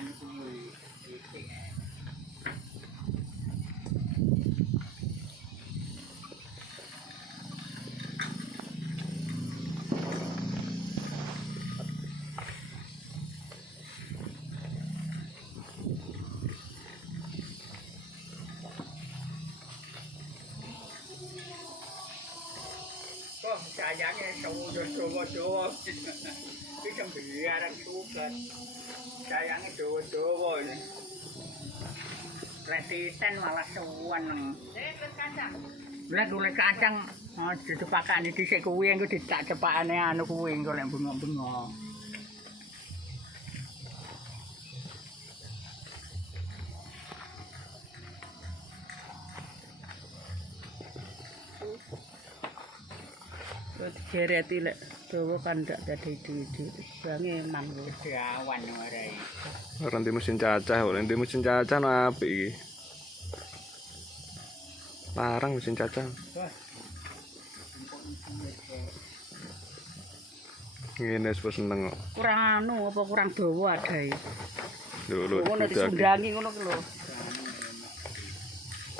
anu kuwi. Sayangnya Jawa-Jawa itu sembilan bukan sayangnya Jawa-Jawa ini resisten malah suwan kulit kacang dipakani dhisik kuwi engko ditak cepakane anu kuwi engko lek bengok-bengok Jereti lek dawa kan ndak dadi iki bange manggo awan warai. Ora ndek mesin cacah, ora ndek mesin cacah no apik iki. Larang mesin cacah. Ngene wis seneng kok. Kurang anu apa kurang dawa adae. Lho ngono disundangi ngono ku lho.